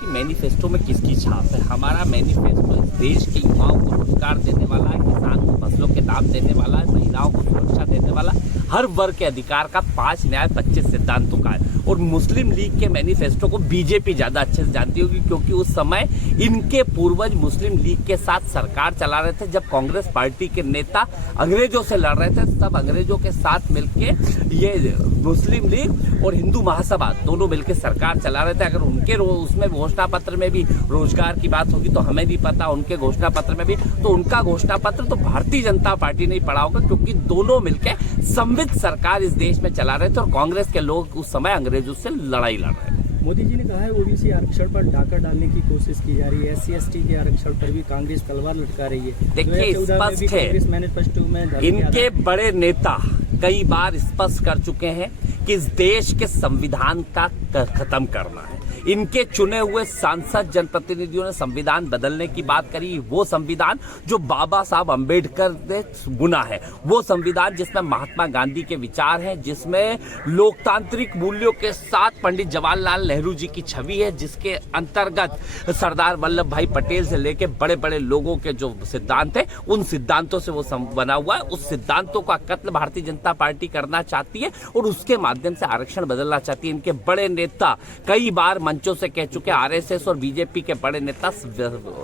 कि मैनिफेस्टो में किसकी छाप है। हमारा मैनिफेस्टो इस देश के युवाओं को रोजगार देने वाला है, किसान को फसलों के दाम देने वाला है, महिलाओं को सुरक्षा देने वाला, हर वर्ग के अधिकार का 5 न्याय 25 सिद्धांतों का है। और मुस्लिम लीग के मैनिफेस्टो को बीजेपी ज्यादा अच्छे से जानती होगी, क्योंकि उस समय इनके पूर्वज मुस्लिम लीग के साथ सरकार चला रहे थे। जब कांग्रेस पार्टी के नेता अंग्रेजों से लड़ रहे थे, तब अंग्रेजों के साथ मिलके ये मुस्लिम लीग और हिंदू महासभा दोनों मिलकर सरकार चला रहे थे। अगर उनके उसमें घोषणा पत्र में भी रोजगार की बात होगी तो हमें नहीं पता, उनके घोषणा पत्र में भी, तो उनका घोषणा पत्र तो भारतीय जनता पार्टी ने पढ़ा होगा, क्योंकि दोनों मिलकर संविध सरकार इस देश में चला रहे थे और कांग्रेस के लोग उस समय अंग्रेजों से लड़ाई लड़ रहे थे। मोदी जी ने कहा है ओबीसी आरक्षण पर डाका डालने की कोशिश की जा रही है, SC/ST के आरक्षण पर भी कांग्रेस तलवार लटका रही है। देखिए, स्पष्ट है, मैनिफेस्टो में इनके बड़े नेता कई बार स्पष्ट कर चुके हैं कि इस देश के संविधान का खत्म करना है। इनके चुने हुए सांसद जनप्रतिनिधियों ने संविधान बदलने की बात करी, वो संविधान जो बाबा साहब अंबेडकर ने बुना है, वो संविधान जिसमें महात्मा गांधी के विचार हैं, जिसमें लोकतांत्रिक मूल्यों के साथ पंडित जवाहरलाल नेहरू जी की छवि है, जिसके अंतर्गत सरदार वल्लभ भाई पटेल से लेके बड़े बड़े लोगों के जो सिद्धांत है, उन सिद्धांतों से वो बना हुआ है। उस सिद्धांतों का कत्ल भारतीय जनता पार्टी करना चाहती है और उसके माध्यम से आरक्षण बदलना चाहती है। इनके बड़े नेता कई बार मंचों से कह चुके, RSS और बीजेपी के बड़े नेता,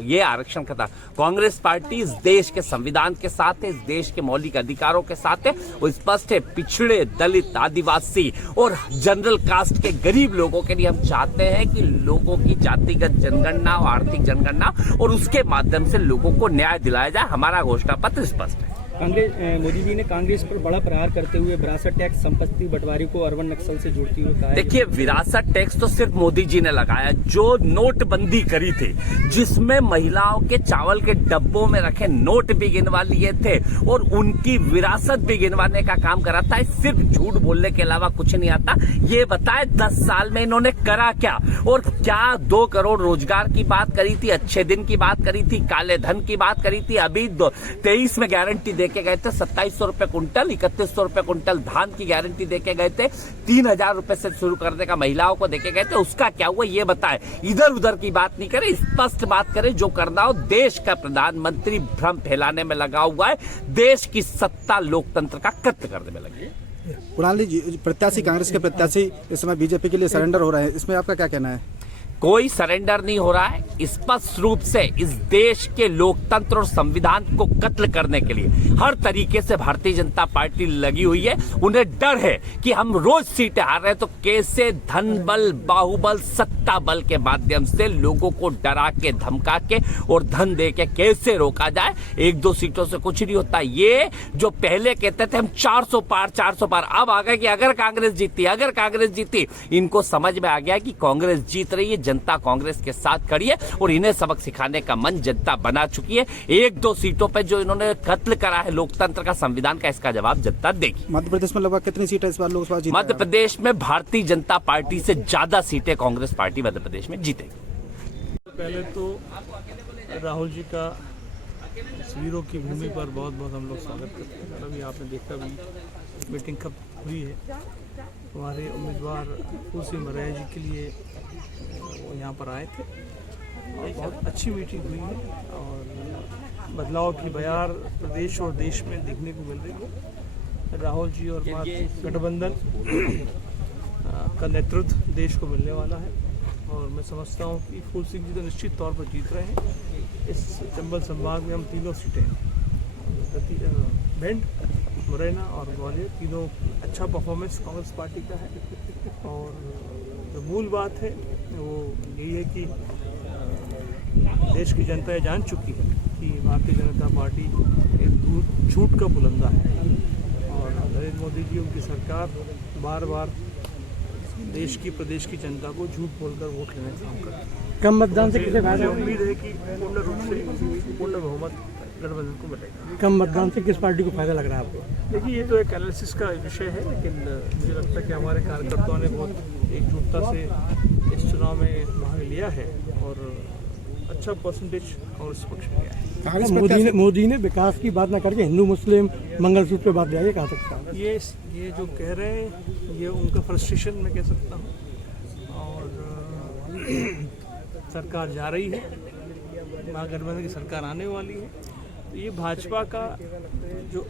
ये आरक्षण खत्म। कांग्रेस पार्टी इस देश के संविधान के साथ है, इस देश के मौलिक अधिकारों के साथ है। वो स्पष्ट है, पिछड़े, दलित, आदिवासी और जनरल कास्ट के गरीब लोगों के लिए हम चाहते हैं कि लोगों की जातिगत जनगणना और आर्थिक जनगणना और उसके माध्यम से लोगों को न्याय दिलाया जाए। हमारा घोषणा पत्र स्पष्ट है। मोदी जी ने कांग्रेस पर बड़ा प्रहार करते हुए विरासत टैक्स, संपत्ति बंटवारे को अर्बन नक्सल से जोड़ती हुए कहा। देखिए, विरासत टैक्स तो सिर्फ मोदी जी ने लगाया। जो नोटबंदी करी थी, जिसमें महिलाओं के चावल के डब्बों में रखे नोट भी गिनवा लिए थे और उनकी विरासत भी गिनवाने का काम करा था। सिर्फ झूठ बोलने के अलावा कुछ नहीं आता। ये बताए 10 साल में इन्होंने करा क्या, और क्या 2 करोड़ रोजगार की बात करी थी, अच्छे दिन की बात करी थी, काले धन की बात करी थी। अभी 23 में गारंटी देके गए थे 2700 रुपए कुंटल, 3100 रुपए कुंटल धान की गारंटी देके गए थे, 3000 रुपए से शुरू करने का महिलाओं को देके गए थे। उसका क्या हुआ ये बताए, इधर उधर की बात नहीं करे, स्पष्ट बात करे। जो करना हो, देश का प्रधानमंत्री भ्रम फैलाने में लगा हुआ है, देश की सत्ता लोकतंत्र का कत्ल करने में लगी है। कुणाल जी, प्रत्याशी, कांग्रेस के प्रत्याशी इस समय बीजेपी के लिए सरेंडर हो रहे हैं, इसमें आपका क्या कहना है? कोई सरेंडर नहीं हो रहा है। स्पष्ट रूप से इस देश के लोकतंत्र और संविधान को कत्ल करने के लिए हर तरीके से भारतीय जनता पार्टी लगी हुई है। उन्हें डर है कि हम रोज सीटें हार रहे हैं, तो कैसे धन बल, बाहुबल, सत्ता बल के माध्यम से लोगों को डरा के, धमका के और धन दे के कैसे रोका जाए। 1-2 सीटों से कुछ नहीं होता। ये जो पहले कहते थे हम 400 पार 400 पार, अब आ गए कि अगर कांग्रेस जीती, अगर कांग्रेस जीती। इनको समझ में आ गया कि कांग्रेस जीत रही है, जनता कांग्रेस के साथ खड़ी है और इन्हें सबक सिखाने का मन जनता बना चुकी है। 1-2 सीटों पे जो इन्होंने कत्ल करा है लोकतंत्र का, संविधान का, इसका जवाब जनता देगी। मध्य प्रदेश में लगभग कितनी सीटें इस बार लोकसभा जीत? मध्य प्रदेश में भारतीय जनता पार्टी से ज्यादा सीटें कांग्रेस पार्टी मध्य प्रदेश में जीतेगी। पहले तो राहुल जी का तस्वीरों की भूमि पर बहुत बहुत हम लोग स्वागत करते हैं। अभी आपने देखा भी मीटिंग कब हुई है, हमारे उम्मीदवार तुलसी मरैया जी के लिए वो यहाँ पर आए थे और बहुत अच्छी मीटिंग हुई है और बदलाव की बयार प्रदेश और देश में देखने को मिल रही है। राहुल जी और गठबंधन का नेतृत्व देश को मिलने वाला है और मैं समझता हूँ कि फूल सिंह जी तो निश्चित तौर पर जीत रहे हैं। इस चंबल संभाग में हम तीनों सीटें, भिंड, मुरैना और ग्वालियर, तीनों अच्छा परफॉर्मेंस कांग्रेस पार्टी का है। और जो मूल बात है वो यही है कि देश की जनता ये जान चुकी है कि भारतीय जनता पार्टी एक झूठ का बुलंदा है और नरेंद्र मोदी जी, उनकी सरकार बार बार देश की, प्रदेश की जनता को झूठ बोलकर वोट लेने का काम करती है। कम मतदान से किसे फायदा? उम्मीद है कि पूर्ण रूप से पूर्ण बहुमत गठबंधन को मिलेगा। कम मतदान से किस पार्टी को फायदा लग रहा है आपको? देखिए, ये तो एक एनालिसिस का विषय है, लेकिन मुझे लगता है कि हमारे कार्यकर्ताओं ने बहुत एकजुटता से इस चुनाव में भाग लिया है और अच्छा परसेंटेज कांग्रेस पक्ष में गया है। मोदी ने विकास की बात ना करके हिंदू मुस्लिम मंगलसूत्र पे बात दिया, ये कहा सकता है? ये जो कह रहे हैं ये उनका फ्रस्ट्रेशन मैं कह सकता हूँ और सरकार जा रही है, महागठबंधन की सरकार आने वाली है। तो ये भाजपा का जो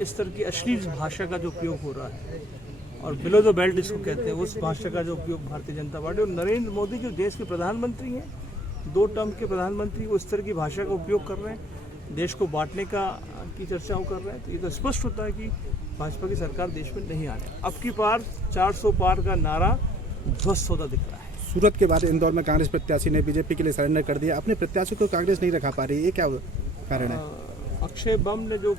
इस तरह की अश्लील भाषा का जो उपयोग हो रहा है और बिलो द बेल्ट इसको कहते हैं, उस भाषा का जो उपयोग भारतीय जनता पार्टी और नरेंद्र मोदी जो देश के प्रधानमंत्री हैं, 2 टर्म के प्रधानमंत्री उस तरह की भाषा का उपयोग कर रहे हैं, देश को बांटने की चर्चा वो कर रहे हैं। तो ये तो स्पष्ट होता है कि भाजपा की सरकार देश में नहीं आने। अब की पार 400 पार का नारा ध्वस्त होता दिख रहा है। सूरत के बाद इंदौर में कांग्रेस प्रत्याशी ने बीजेपी के लिए सरेंडर कर दिया। अपने प्रत्याशी को कांग्रेस नहीं रखा पा रही, ये क्या कारण है? अक्षय बम ने जो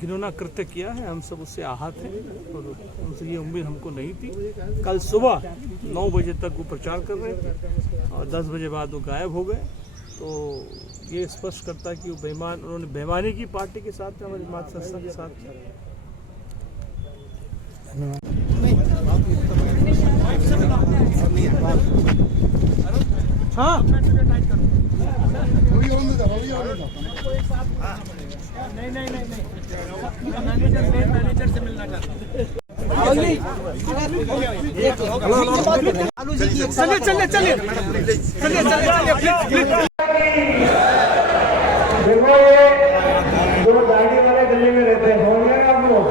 घिनौना कृत्य किया है, हम सब उससे आहत हैं और उनसे ये उम्मीद हमको नहीं थी। कल सुबह 9 बजे तक वो प्रचार कर रहे थे और 10 बजे बाद वो गायब हो गए। तो ये स्पष्ट करता है कि वो बेईमान, उन्होंने बेईमानी की पार्टी के साथ, हमारी मात संस्था के साथ। हाँ मैनेजर से मिलना चाहता देखो ये जो दाढ़ी वाले दिल्ली में रहते हैं, होंगे ना आप लोग,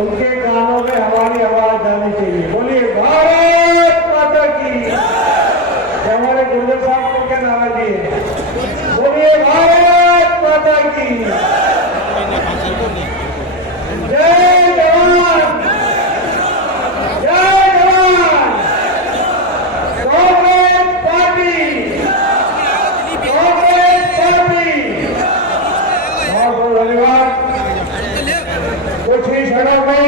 उनके कानों में हमारी आवाज जानी चाहिए। बोलिए भारत माता की। हमारे गुरुदेव साहब को क्या नारा दिए? बोलिए भारत माता की। जय जवान, जय जवान। Congress party, Congress party. बहुत बहुत धन्यवाद। कुछ ही क्षणों में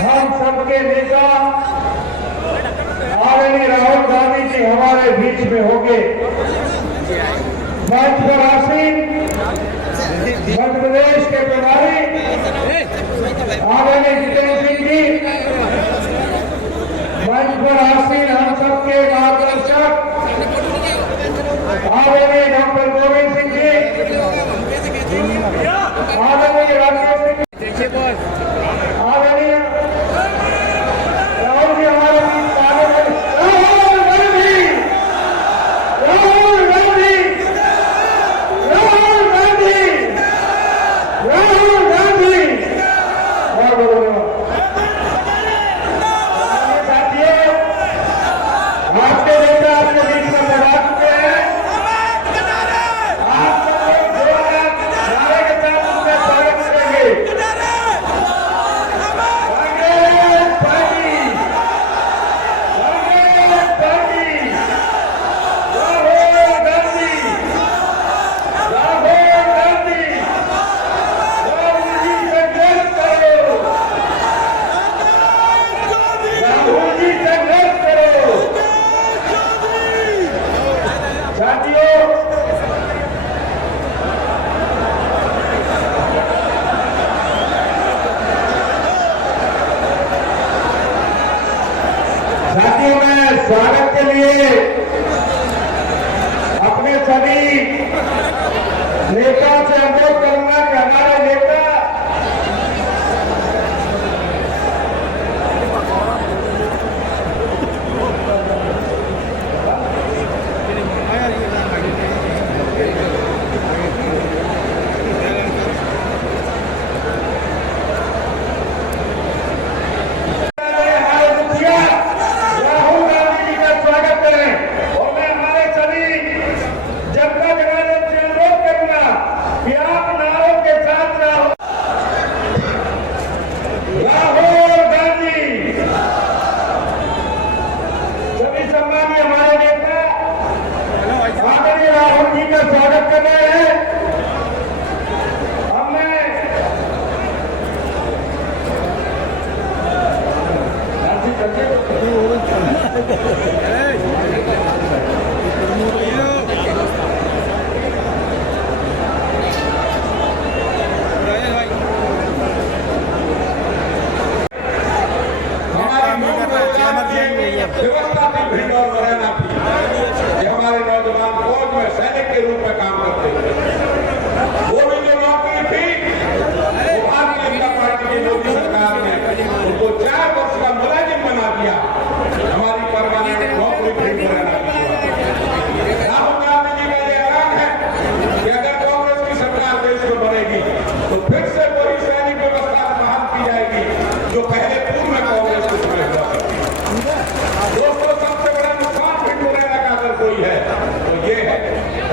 हम सबके नेता आदरणीय राहुल गांधी जी हमारे बीच में होंगे। मंच पर आसीन मध्य प्रदेश के प्रभारी आदरणीय जितेंद्र सिंह जी, मंच पर आसीन हम सबके मार्गदर्शक आदरणीय डॉक्टर गोविंद सिंह जी, आदरणीय राकेश सिंह, आदरणीय राहुल जी हमारे बीच राहुल गांधी, राहुल गांधी, राहुल गांधी, राहुल गांधी। बहुत बहुत धन्यवाद। साथियों, आपके नेता आपके बीच में बैठा चुके हैं।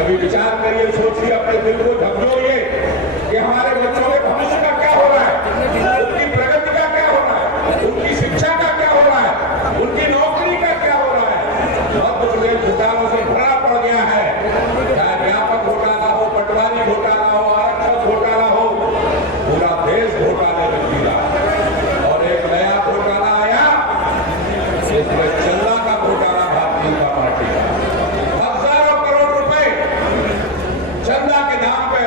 कभी विचार करिए, सोचिए, अपने दिल को झकझोरिए कि हमारे बच्चों के भविष्य का क्या हो रहा है, उनकी प्रगति का क्या हो रहा है, उनकी शिक्षा का क्या हो रहा है, उनकी नौकरी का क्या हो रहा है। मध्य प्रदेश घोटालों से भरा पड़ गया है, चाहे व्यापक घोटाला हो, पटवारी घोटाला हो, आरक्षक घोटाला हो, पूरा देश घोटाले में घिरा। और एक नया घोटाला आया, इसमें चंदा का घोटाला भारतीय जनता पार्टी का। हजारों करोड़ रुपए चंदा के नाम पर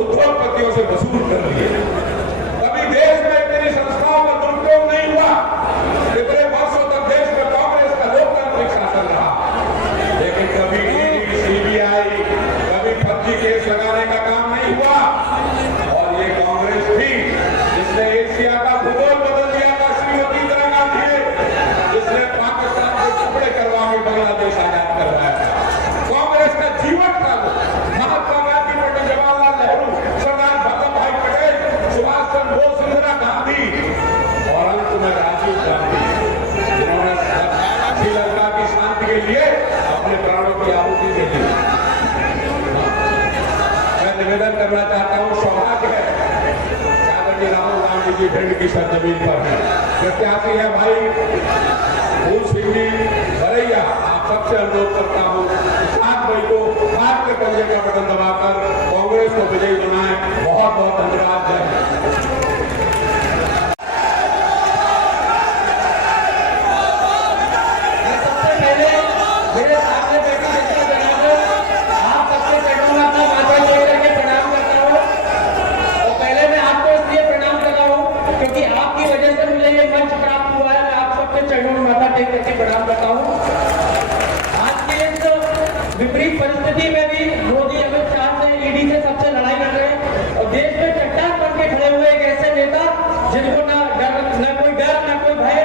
उद्योगपतियों से वसूल कर लिए। कभी देश में इतनी संस्थाओं का दुरुपयोग नहीं हुआ। इतने वर्षों तक देश में कांग्रेस का लोकतांत्रिक शासन रहा, लेकिन कभी ईडी, सीबीआई, कभी फर्जी केस लगाने का काम नहीं हुआ। और ये कांग्रेस थी जिसने एशिया का भूगोल बदल दिया था, श्रीमती इंदिरा गांधी ने, जिसने पाकिस्तान को टुकड़े करवा के बांग्लादेश आजाद करवाया था। कांग्रेस का जीवन था महात्मा गांधी, पंडित जवाहरलाल नेहरू, सरदार वल्लभ भाई पटेल, सुभाष चंद्र बोस, इंदिरा गांधी और अंत में राजीव गांधी, जिन्होंने श्रीलंका की शांति के लिए अपने प्राणों की आहुति दे दी। मैं निवेदन करना चाहता हूँ, सौभाग्य है राहुल गांधी जी भिंड की सरजमीन पर है, प्रत्याशी है भाई फूल सिंह जी भरैया। आप सबसे अनुरोध करता हूँ 7 मई को आपके पंजे का बटन दबाकर कांग्रेस को विजयी बनाएं। बहुत बहुत धन्यवाद। जय सबसे पहले मेरे सामने बैठी जनता जनार्दन, आप सबके चरणों में अपना माथा जोड़ करके प्रणाम करता हूँ। और पहले मैं आपको इसलिए प्रणाम कर रहा हूँ क्योंकि आपकी वजह से मुझे ये मंच प्राप्त हुआ है। मैं आप सबके चरणों में माथा टेक करके प्रणाम करता हूँ। आज की इस विपरीत परिस्थिति में भी मोदी, अमित शाह से, ईडी से, सबसे लड़ाई कर रहे हैं और देश में चट्टान बन के खड़े हुए एक ऐसे नेता जिनको ना कोई डर ना कोई भय,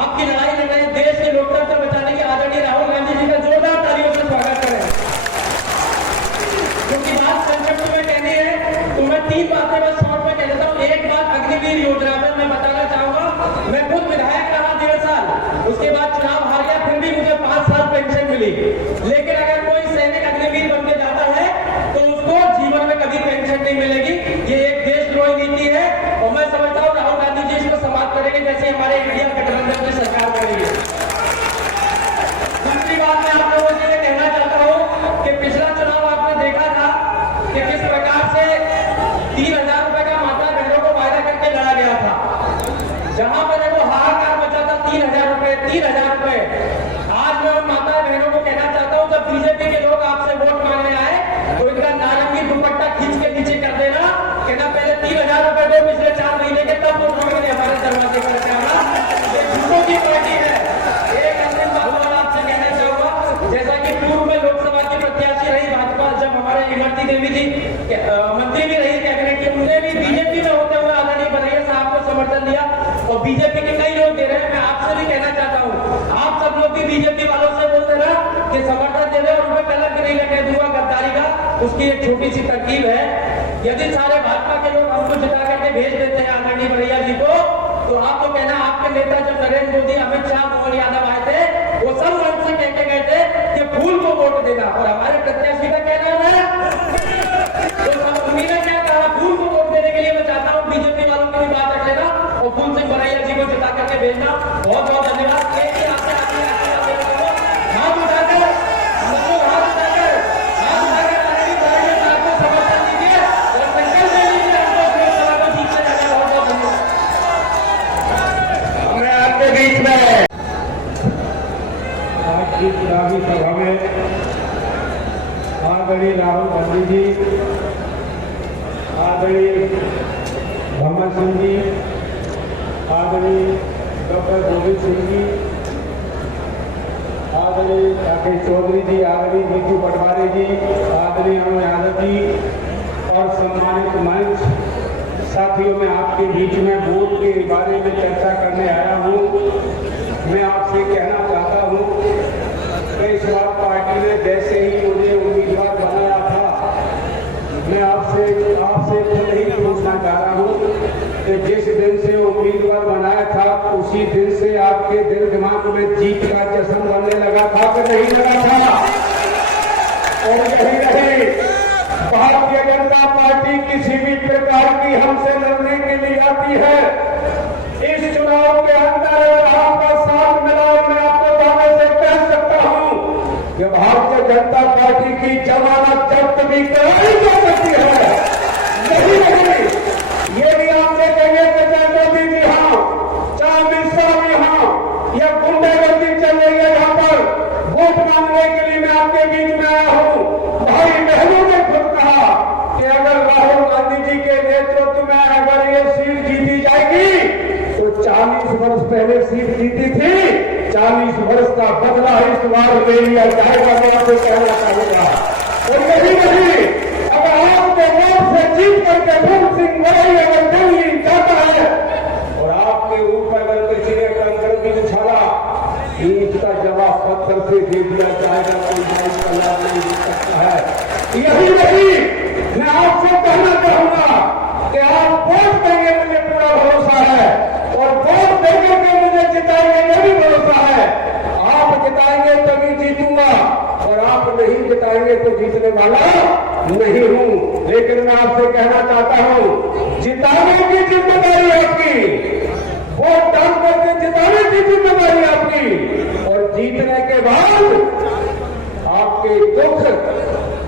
आपकी लड़ाई लड़ रहे हैं देश के लोकतंत्र बचाने की। आदरणीय राहुल गांधी जी का जोरदार तालियों से स्वागत करें। क्योंकि बात संक्षिप्त में कहनी है तो मैं 3 बातें बस शॉर्ट में कह देता हूँ। एक बात अग्निवीर योजना में मैं बताना चाहूंगा। मैं खुद विधायक रहा 1.5 साल, उसके बाद चुनाव हार गया, फिर भी मुझे 5 साल पेंशन मिली। लेकिन अगर कोई सैनिक अग्निवीर बन के जाता है तो उसको जीवन में कभी पेंशन नहीं मिलेगी। ये एक देशद्रोही नीति है और मैं समझता हूँ राहुल गांधी जी इसको समाप्त करेंगे जैसे हमारे इंडिया गठबंधन की सरकार करेगी। दूसरी बात मैं आप लोगों से कहना चाहता हूँ कि पिछला चुनाव आपने देखा था कि किस प्रकार से 3000 रुपए का माता बहनों को वायदा करके लड़ा गया था। जहां पर देखो हाहाकार मचा था, 3000 रुपए, 3000 रुपए। आज मैं उन माता बहनों को कहना चाहता हूँ, जब बीजेपी के लोग आपसे वोट मांगने आए तो इनका नारंगी दुपट्टा खींच के नीचे कर देना, कहना पहले 3000 रुपए दो पिछले 4 महीने के, तब वोट मांगने हमारे दरवाजे पर आना। ये झूठों की पार्टी है। एक अंतिम बात और आपसे कहना चाहूंगा, जैसा कि पूर्व में लोकसभा की प्रत्याशी रही भाजपा, जब हमारे इमरती देवी जी मंत्री भी रही कैबिनेट के, उन्होंने भी बीजेपी में होते हुए आदरणीय भरैया साहब को समर्थन दिया और बीजेपी के कई लोग दे रहे हैं। मैं आपसे भी कहना चाहता हूँ, आप सब लोग भी बीजेपी वालों से बोलते ना कि समर्थन दे रहे और उनमें कलंक नहीं लगने दूंगा गद्दारी का। उसकी एक छोटी सी तरकीब है, यदि सारे भाजपा के लोग हमको जिता करके भेज देते हैं आदरणीय भरैया जी को, तो आपको कहना आपके नेता जब नरेंद्र मोदी, अमित शाह, मोहन यादव आए थे, वो सब मंच से कहते गए थे कि फूल को वोट देना, और हमारे प्रत्याशी का कहना है तो सब उन्होंने क्या कहा, फूल को वोट देने के लिए मैं चाहता हूँ बीजेपी वालों की भी बात रख लेना और फूल सिंह भरैया जी को जिता करके भेजना। बहुत बहुत धन्यवाद। हाथ उठाकर आदरणीय भरैया साहब को समर्थन दीजिए और संकल्प ले लीजिए हमको लोकसभा को जीतने जाना। बहुत बहुत धन्यवाद। हमें आपके बीच में आज की चुनावी सभा में आदरणीय राहुल गांधी जी, आदरणीय भगत सिंह जी, आदरणीय डॉक्टर गोविंद सिंह जी, आदरणीय राकेश चौधरी जी, आदरणीय नीतू पटवारी जी, आदरणीय अनु यादव जी और सम्मानित मंच साथियों, मैं आपके बीच में वोट के बारे में चर्चा करने आया हूँ। मैं आपसे कहना चाहता हूँ कि इस बार पार्टी ने जैसे ही मुझे उम्मीदवार बनाया था, मैं आपसे खुद ही पूछना चाह रहा हूँ कि जिस दिन से उम्मीदवार बनाया था उसी दिन से आपके दिल दिमाग में जीत का जश्न बनने लगा था कि नहीं लगा था? और जनता पार्टी किसी भी प्रकार की हमसे लड़ने के लिए आती है, इस चुनाव के अंदर अगर आपका साथ मिला, मैं आपको दावे से कह सकता हूं कि भारतीय जनता पार्टी की जमानत जब्त भी कराई जा सकती है। नहीं, ये भी आप देखेंगे कि चाहे मोदी जी हाँ, चाहे अमित शाह भी हाँ, यह गुंडागर्दी चल रही है। यहाँ पर वोट मांगने के लिए मैं आपके बीच में आया हूं। भाई बहनों ने खुद कहा कि अगर राहुल गांधी जी के नेतृत्व में अगर ये सीट जीती जाएगी तो 40 वर्ष पहले सीट जीती थी, 40 वर्ष का बदला इस बार ले लिया जाएगा, मैं आपको कहना चाहूंगा। और यही नहीं, अगर आपके वोट से जीत करके भूल सिंह बड़ई अगर दिल्ली जाता है और आपके ऊपर अगर किसी ने कंकर भी उछाला, ईंट का जवाब पत्थर से दे दिया जाएगा, कोई बात का लाभ नहीं दे सकता है। यही नहीं, मैं आपसे कहना चाहूंगा कि आप वोट देंगे, मुझे पूरा भरोसा है, और वोट देकर के मुझे जिताएंगे, मुझे भी भरोसा है। आप जिताएंगे तभी जीतूंगा, और आप नहीं जिताएंगे तो जीतने वाला नहीं हूं। लेकिन मैं आपसे कहना चाहता हूं, जिताने की जिम्मेदारी आपकी, वोट डाल करके जिताने की जिम्मेदारी आपकी, और जीतने के बाद आपके दुख,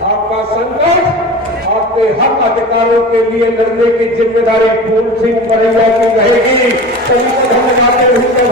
आपका संकट, आपके हक अधिकारों के लिए लड़ने की जिम्मेदारी फूल सिंह बड़ैया की रहेगी। तभी तक हम बातें नहीं कर